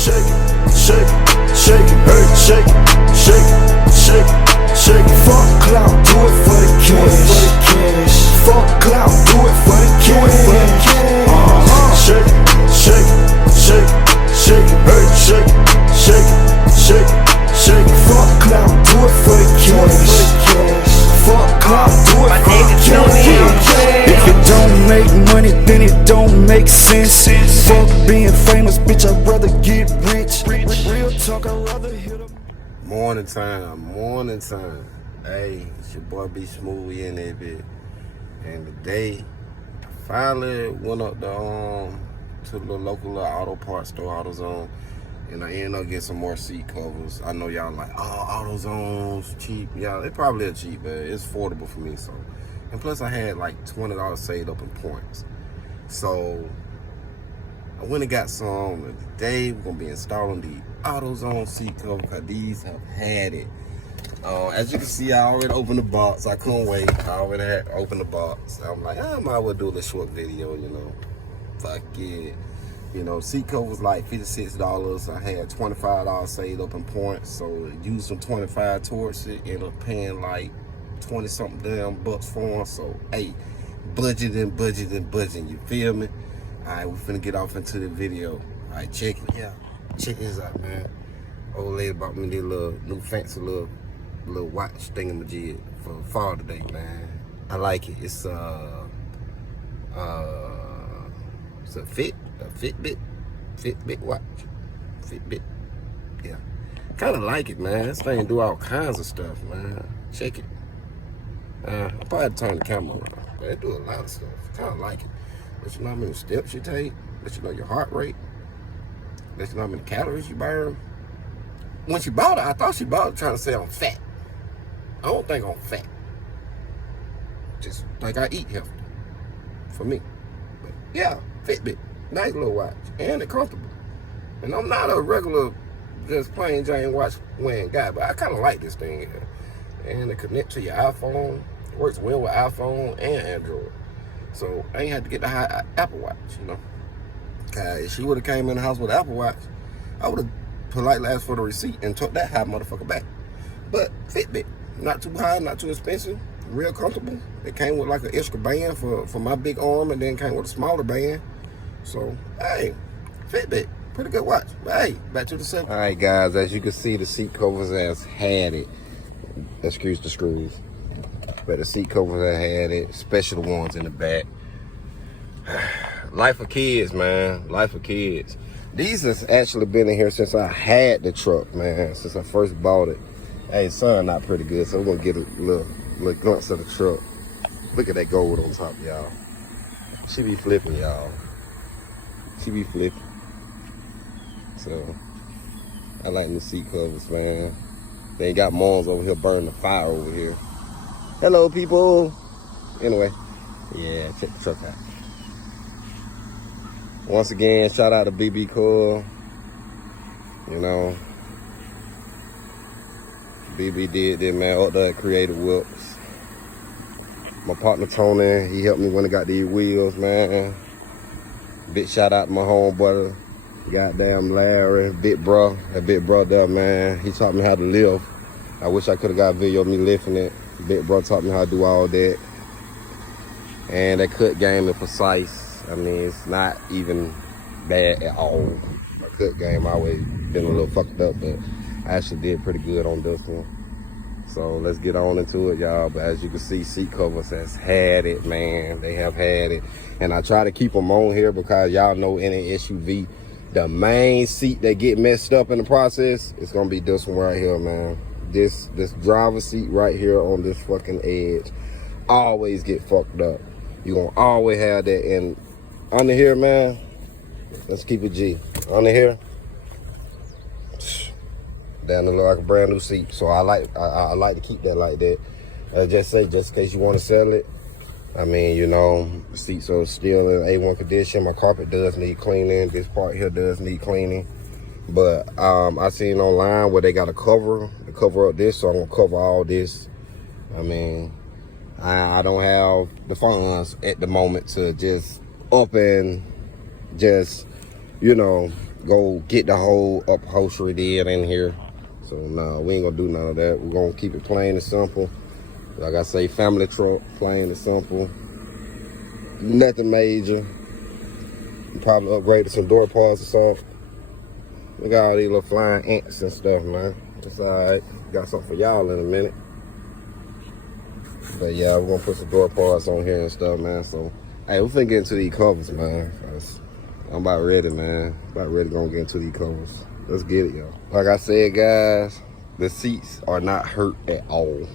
shake it, shake it, shake it, hey, shake it, shake it, shake it, shake it. Fuck clout, do it for the cash. Fuck clout, do it for the cash. Shake it, shake it, shake it, shake it, hey, shake it, shake it, shake it, shake it. Fuck clout, do it for the cash. Fuck clout, do it for the cash. If it don't make money, then it don't make sense. Fuck being famous, bitch, I'd rather get rich. Real talk, I'd rather hit up. Morning time. Hey, it's your boy B Smooth in there, bit. And today, I finally went up to the local auto parts store, AutoZone, and I ended up getting some more seat covers. I know y'all like, oh, AutoZone's cheap. Yeah, they probably are cheap, but it's affordable for me. So, and plus I had like $20 saved up in points. So I went and got some. And today we're gonna be installing the AutoZone seat cover because these have had it. As you can see, I already opened the box. I couldn't wait. I already had opened the box. I'm like, I might as well do a short video, you know. Fuck it. You know, seat cover was like $56. I had $25 saved up in points. So used some 25 towards it. Ended up paying like 20 something damn bucks for them. So hey, budgeting, you feel me? Alright, we're finna get off into the video. Alright, check it. Yeah, check this out, man. Old lady bought me this little new fancy little watch thingamajig for fall today, man. I like it. It's a Fitbit watch. Fitbit. Yeah. Kinda like it, man. This thing do all kinds of stuff, man. Check it. I'll probably turn the camera around. But it do a lot of stuff. Kinda like it. Let you know how many steps you take. Let you know your heart rate. Let you know how many calories you burn. When she bought it, I thought she bought it trying to say I'm fat. I don't think I'm fat. Just think I eat healthy. For me. But yeah, Fitbit. Nice little watch. And it's comfortable. And I'm not a regular, just plain Jane watch wearing guy, but I kind of like this thing here. And it connects to your iPhone. Works well with iPhone and Android. So I ain't had to get the high Apple Watch, you know. If she would have came in the house with an Apple Watch, I would have politely asked for the receipt and took that high motherfucker back. But Fitbit, not too high, not too expensive, real comfortable. It came with like an extra band for my big arm, and then came with a smaller band. So, hey, Fitbit, pretty good watch. But hey, back to the subject. All right, guys, as you can see, the seat covers has had it. Excuse the screws. But the seat covers have had it, especially the ones in the back. Life of kids, man. Life of kids. These has actually been in here since I had the truck, man. Since I first bought it. Hey, sun not pretty good, so we're gonna get a little glimpse of the truck. Look at that gold on top, y'all. She be flipping, y'all. She be flipping. So, I like the seat covers, man. They ain't got moms over here burning the fire over here. Hello, people. Anyway, yeah, check the truck out. Once again, shout out to BB Cool. You know, BB did this, man, up there at Creative Whips. My partner Tony, he helped me when I got these wheels, man. Big shout out to my homeboy, goddamn Larry, big bro, that big bro there, man. He taught me how to lift. I wish I could have got a video of me lifting it. Big bro taught me how to do all that. And that cut game is precise. I mean, it's not even bad at all. My cut game always been a little fucked up, but I actually did pretty good on this one. So let's get on into it, y'all. But as you can see, seat covers has had it, man. They have had it. And I try to keep them on here because y'all know in an SUV, the main seat that get messed up in the process is gonna be this one right here, man. This driver's seat right here on this fucking edge always get fucked up. You gonna always have that. And under here, man, let's keep it G. Under here, down to look like a brand new seat. So I like to keep that like that. Just in case you want to sell it. I mean, you know, the seats are still in A1 condition. My carpet does need cleaning. This part here does need cleaning. But I seen online where they got a cover to cover up this, so I'm gonna cover all this. I mean, I don't have the funds at the moment to just up and just, you know, go get the whole upholstery did in here. So nah, we ain't gonna do none of that. We're gonna keep it plain and simple. Like I say, family truck, plain and simple. Nothing major. Probably upgraded some door parts or something. We got all these little flying ants and stuff, man. It's alright. Got something for y'all in a minute. But yeah, we're gonna put some door parts on here and stuff, man. So, hey, we're finna get into these covers, man. I'm about ready, man. About ready to go get into these covers. Let's get it, y'all. Like I said, guys, the seats are not hurt at all.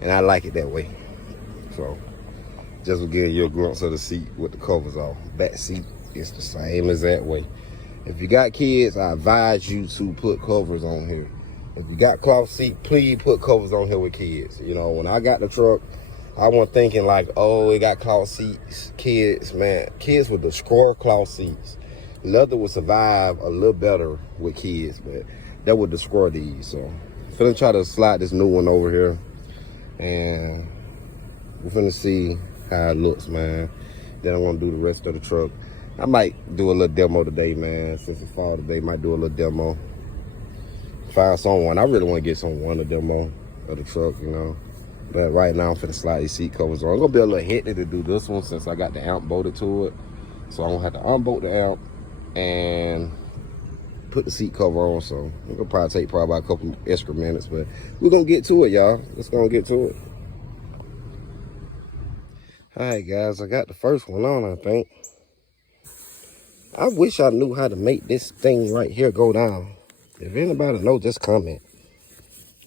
And I like it that way. So, just to give you a glimpse of the seat with the covers off. Back seat is the same as that way. If you got kids, I advise you to put covers on here. If you got cloth seat, please put covers on here with kids. You know, when I got the truck, I wasn't thinking like, oh, it got cloth seats. Kids, man, kids would destroy cloth seats. Leather would survive a little better with kids, but that would destroy these. So I'm finna try to slide this new one over here, and we're finna see how it looks, man. Then I want to do the rest of the truck. I might do a little demo today, man. Since it's fall today, might do a little demo. Find someone. I really want to get someone a demo of the truck, you know. But right now, I'm finna slide these seat covers on. I'm gonna be a little hectic to do this one since I got the amp bolted to it. So I'm gonna have to unbolt the amp and put the seat cover on. So it's gonna probably take a couple extra minutes, but we're gonna get to it, y'all. Let's go and get to it. All right, guys, I got the first one on, I think. I wish I knew how to make this thing right here go down. If anybody knows, just comment.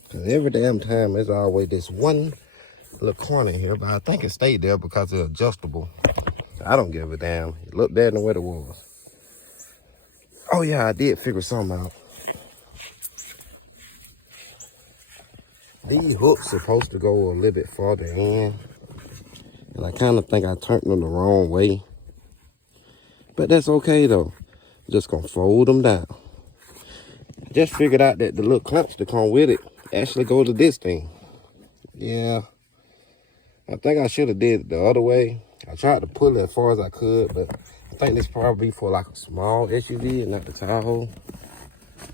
Because every damn time there's always this one little corner here, but I think it stayed there because it's adjustable. I don't give a damn. It looked better than what it was. Oh yeah, I did figure something out. These hooks supposed to go a little bit farther in. And I kind of think I turned them the wrong way. But that's okay though. Just gonna fold them down. I just figured out that the little clamps that come with it actually go to this thing. Yeah. I think I should have did it the other way. I tried to pull it as far as I could, but I think this probably for like a small SUV and not the Tahoe.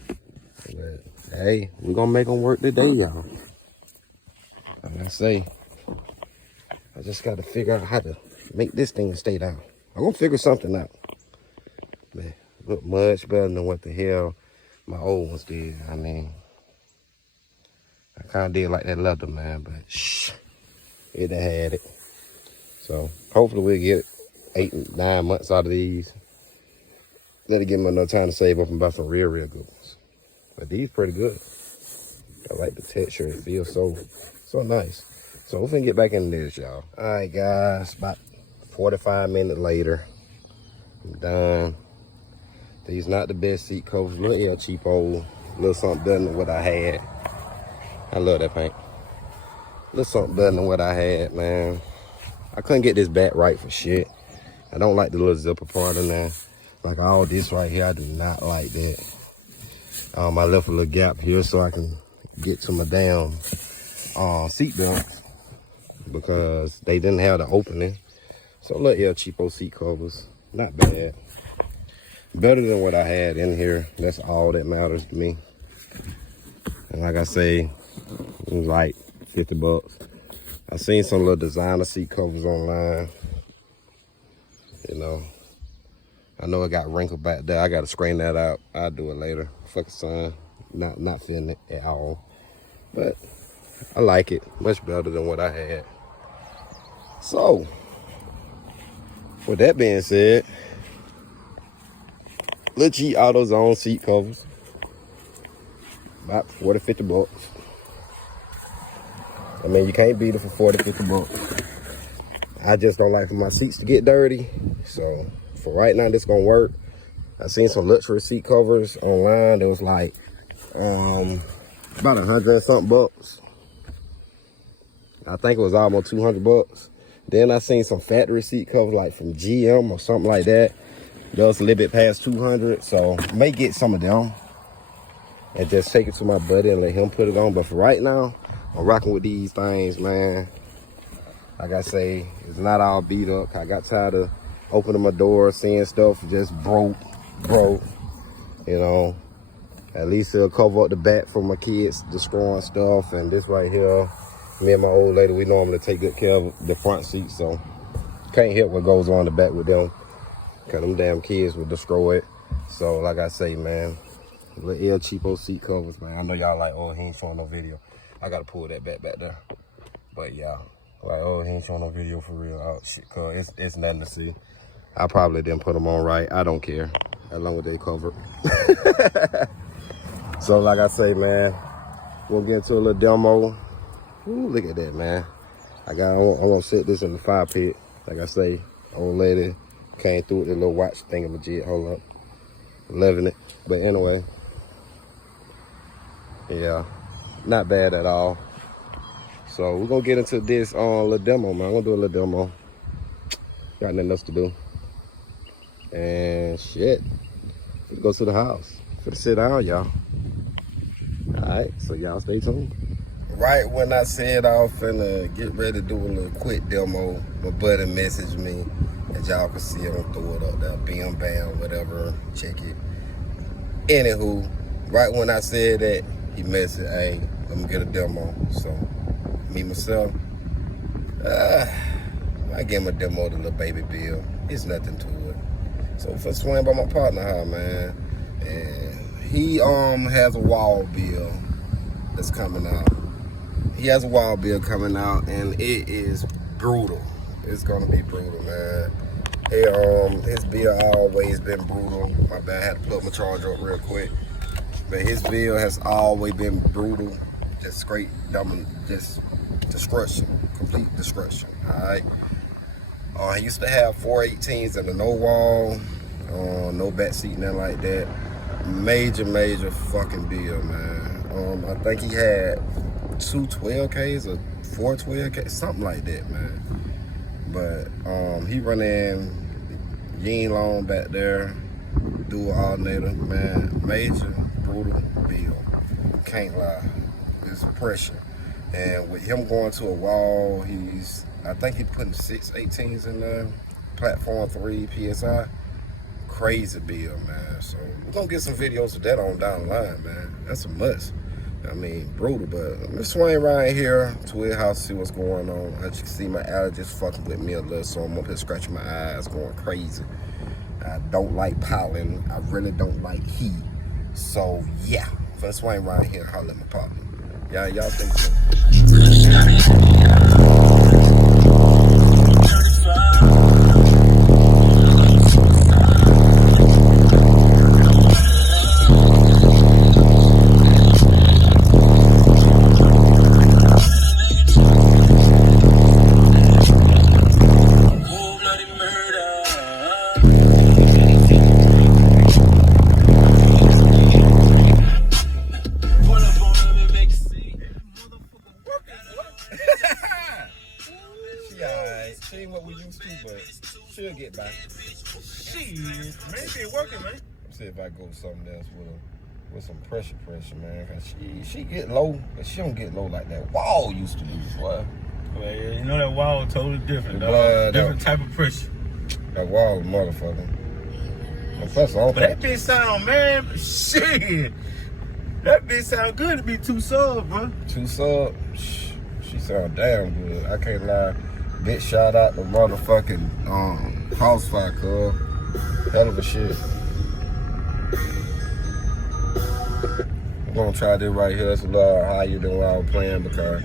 But hey, we're gonna make them work today, y'all. Like I say, I just got to figure out how to make this thing stay down. I'm gonna figure something out. Man, look much better than what the hell my old ones did. I mean, I kind of did like that leather, man, but shh, it done had it. So hopefully we'll get 8, 9 months out of these. Let it give them enough time to save up and buy some real good ones. But these pretty good. I like the texture. It feels so nice. So we're finna get back into this, y'all. All right, guys, about 45 minutes later, I'm done. These not the best seat covers. Little cheapo, little something better than what I had. I love that paint. Little something better than what I had, man. I couldn't get this back right for shit. I don't like the little zipper part in there. Like all this right here, I do not like that. I left a little gap here so I can get to my damn seat belts because they didn't have the opening. So little cheapo seat covers, not bad. Better than what I had in here. That's all that matters to me. And like I say, it was like 50 bucks. I seen some little designer seat covers online. You know, I know it got wrinkled back there. I gotta screen that out. I'll do it later. Fuck the sun. Not feeling it at all. But I like it. Much better than what I had. So, with that being said, legit AutoZone seat covers. About 40, 50 bucks. I mean, you can't beat it for 40, 50 bucks. I just don't like for my seats to get dirty. So, for right now, this gonna work. I seen some luxury seat covers online. It was like, about 100 and something bucks. I think it was almost 200 bucks. Then I seen some factory seat covers like from GM or something like that. That was a little bit past 200. So, may get some of them and just take it to my buddy and let him put it on. But for right now, I'm rocking with these things, man. Like I say, it's not all beat up. I got tired of opening my door, seeing stuff just broke. You know, at least it'll cover up the back for my kids destroying stuff. And this right here, me and my old lady, we normally take good care of the front seat, so can't hit what goes on in the back with them, cause them damn kids will destroy it. So like I say, man, little El Cheapo seat covers, man. I know y'all like, oh, he ain't showing no video. I gotta pull that back there. But yeah, like, oh, he ain't showing no video for real. Oh shit, cause it's nothing to see. I probably didn't put them on right. I don't care, as long as they covered. So like I say, man, we'll get into a little demo. Ooh, look at that, man. I want to set this in the fire pit. Like I say, old lady came through with the little watch thingamajig. Hold up. Loving it. But anyway, yeah, not bad at all. So we're going to get into this little demo, man. I'm going to do a little demo. Got nothing else to do. And shit, let's go to the house. Finna sit down, y'all. Alright, so y'all stay tuned. Right when I said I was finna get ready to do a little quick demo, my buddy messaged me. As y'all can see, I'm gonna throw it up there. Bam, bam, whatever. Check it. Anywho, right when I said that, he messaged, hey, let me get a demo. So, me, myself, I gave him a demo of the little baby bill. It's nothing to it. So, if I swing by my partner house, man, and he has a wall bill that's coming out. He has a wall bill coming out, and it is brutal. It's gonna be brutal, man. His bill always been brutal. My bad, I had to plug my charger up real quick. But his bill has always been brutal. Just straight, just destruction, complete destruction. All right. He used to have 418s and a no wall, no back seat, nothing like that. Major fucking bill, man. I think he had 2 12Ks or 4 12Ks, something like that, man. But he running yin long back there, dual alternator, man. Major brutal bill. Can't lie. It's pressure. And with him going to a wall, I think he's putting 6 18s in there, platform 3 PSI. Crazy bill, man. So we're gonna get some videos of that on down the line, man. That's a must. I mean, brutal, but let me swing right here to his house, see what's going on. As you can see, my allergies fucking with me a little, so I'm up here scratching my eyes, going crazy. I don't like pollen. I really don't like heat. So yeah, let's swing right here, holler at my partner. Y'all think so? She ain't what we used to, but she'll get by. Shit, man, she ain't working, man. See if I go with something else with some pressure, man. Cause she get low, but she don't get low like that wall used to do, boy. Well, yeah, you know that wall totally different, dog. Different type of pressure. That wall, motherfucker. And plus, but that bitch sound, man, shit. That bitch sound good to be 2 sub, bro. 2 sub? She sound damn good. I can't lie. Bitch, shout out the motherfucking Crossfire Club. Hell of a shit. I'm gonna try this right here. It's a little higher than what I was playing because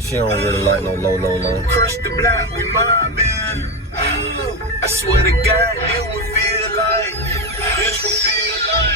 she don't really like no low. Crush the block with my man. I swear to God, it would feel like. This would feel like.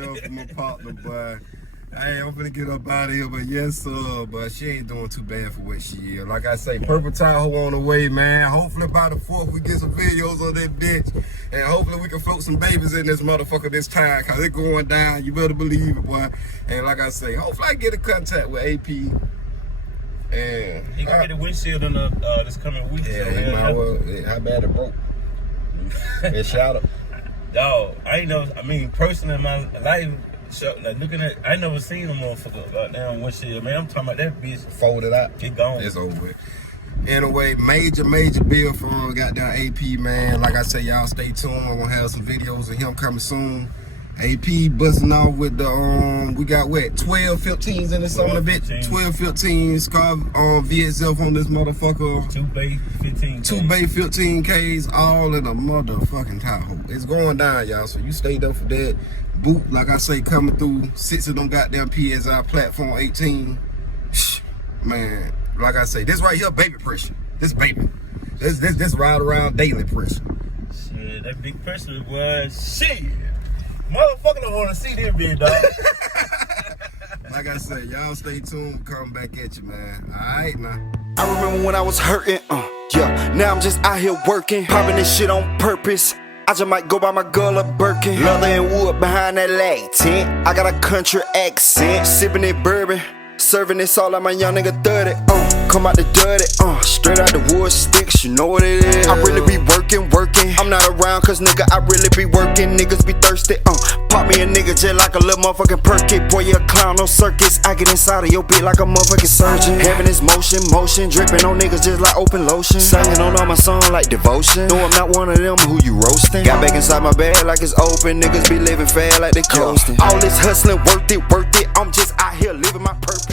video for my partner, boy. Hey, I'm finna get up out of here, but yes, sir. But she ain't doing too bad for what she is. Like I say, Purple Tahoe on the way, man. Hopefully by the 4th we get some videos of that bitch. And hopefully we can float some babies in this motherfucker this time, cause it going down. You better believe it, boy. And like I say, hopefully I get in contact with AP. And he gonna get a windshield in this coming week. Yeah, he might well. How bad it broke? It shot up. Dog, I ain't know. I mean, personally in my life, like looking at, I never seen a motherfucker goddamn windshield. Man, I'm talking about that bitch Folded out. It gone. It's over with. Anyway, major bill from goddamn AP, man. Like I say, y'all stay tuned. I'm gonna have some videos of him coming soon. AP busting off with the we got what 12 15s in this on the bit. 12 15s car VSF on this motherfucker. 2 bay 15. 2 bay 15Ks all in a motherfucking Tahoe. It's going down, y'all. So you stay there for that. Boot, like I say, coming through 6 of them goddamn PSI platform 18. Man, like I say, this right here, baby pressure. This baby. This ride around daily pressure. Shit, that big pressure was shit. Motherfucker don't want to see this big dog. Like I say, y'all stay tuned. Come back at you, man. Alright now. I remember when I was hurting, yeah. Now I'm just out here working, popping this shit on purpose. I just might go buy my girl a Birkin. Leather and wood behind that lag tent. I got a country accent, sipping it bourbon. Serving this all like my young nigga 30, come out the dirty, straight out the wood sticks, you know what it is. I really be working, I'm not around cause nigga, I really be working, niggas be thirsty, pop me a nigga just like a little motherfucking perky. Boy, you a clown, no circus, I get inside of your beat like a motherfucking surgeon. Having this motion, dripping on niggas just like open lotion. Singing on all my song like devotion. No, I'm not one of them who you roasting. Got back inside my bag like it's open, niggas be living fast like they coasting. All this hustling, worth it, I'm just out here living my purpose.